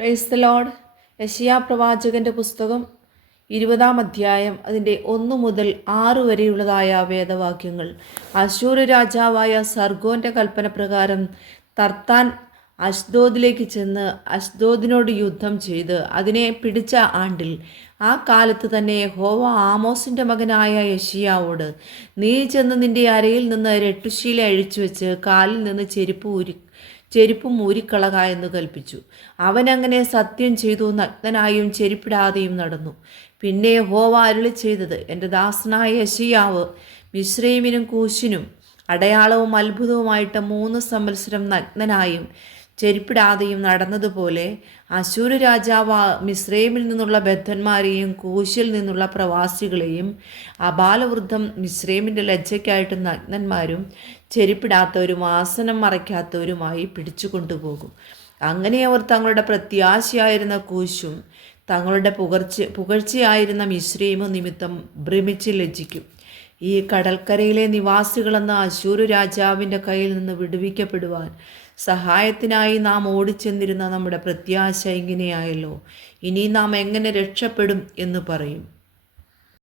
Praise the Lord. യെശയ്യാ പ്രവാചകന്റെ പുസ്തകം 20-ാം അധ്യായം അതിൻ്റെ 1 മുതൽ 6 വരെയുള്ളതായ വേദവാക്യങ്ങൾ. അശ്ശൂർ രാജാവായ സർഗോന്റെ കൽപ്പന പ്രകാരം തർത്താൻ അശ്ദോദിലേക്ക് ചെന്ന് അശ്ദോദിനോട് യുദ്ധം ചെയ്ത് അതിനെ പിടിച്ച ആണ്ടിൽ ആ കാലത്ത് തന്നെ യഹോവ ആമോസിൻ്റെ മകനായ യെശയ്യാവോട്, നീ ചെന്ന് നിന്റെ അരയിൽ നിന്ന് രട്ടുശീല അഴിച്ചുവെച്ച് കാലിൽ നിന്ന് ചെരുപ്പും ഊരിക്കളക എന്ന് കൽപ്പിച്ചു. അവൻ അങ്ങനെ സത്യം ചെയ്തു, നഗ്നനായും ചെരുപ്പിടാതെയും നടന്നു. പിന്നെ യഹോവ അരുളി ചെയ്തത്, എൻ്റെ ദാസനായ യെശയ്യാവ് മിസ്രയീമിനും കൂശിനും അടയാളവും അത്ഭുതവുമായിട്ട് 3 സംവത്സരം നഗ്നനായും ചെരുപ്പിടാതെയും നടന്നതുപോലെ അശ്ശൂർ രാജാവ് മിസ്രയീമിൽ നിന്നുള്ള ബദ്ധന്മാരെയും കൂശിൽ നിന്നുള്ള പ്രവാസികളെയും അബാലവൃദ്ധം മിസ്രയീമിൻ്റെ ലജ്ജയ്ക്കായിട്ട് നഗ്നന്മാരും ചെരുപ്പിടാത്തവരും ആസനം മറയ്ക്കാത്തവരുമായി പിടിച്ചു കൊണ്ടുപോകും. അങ്ങനെ അവർ തങ്ങളുടെ പ്രത്യാശയായിരുന്ന കൂശും തങ്ങളുടെ പുകഴ്ചയായിരുന്ന മിസ്രയീമും നിമിത്തം ഭ്രമിച്ച് ലജ്ജിക്കും. ഈ കടൽക്കരയിലെ നിവാസികളെന്ന് അശ്ശൂർ രാജാവിൻ്റെ കയ്യിൽ നിന്ന് വിടുവിക്കപ്പെടുവാൻ സഹായത്തിനായി നാം ഓടിച്ചെന്നിരുന്ന നമ്മുടെ പ്രത്യാശ ഇങ്ങനെയായല്ലോ, ഇനി നാം എങ്ങനെ രക്ഷപ്പെടും എന്ന് പറയും.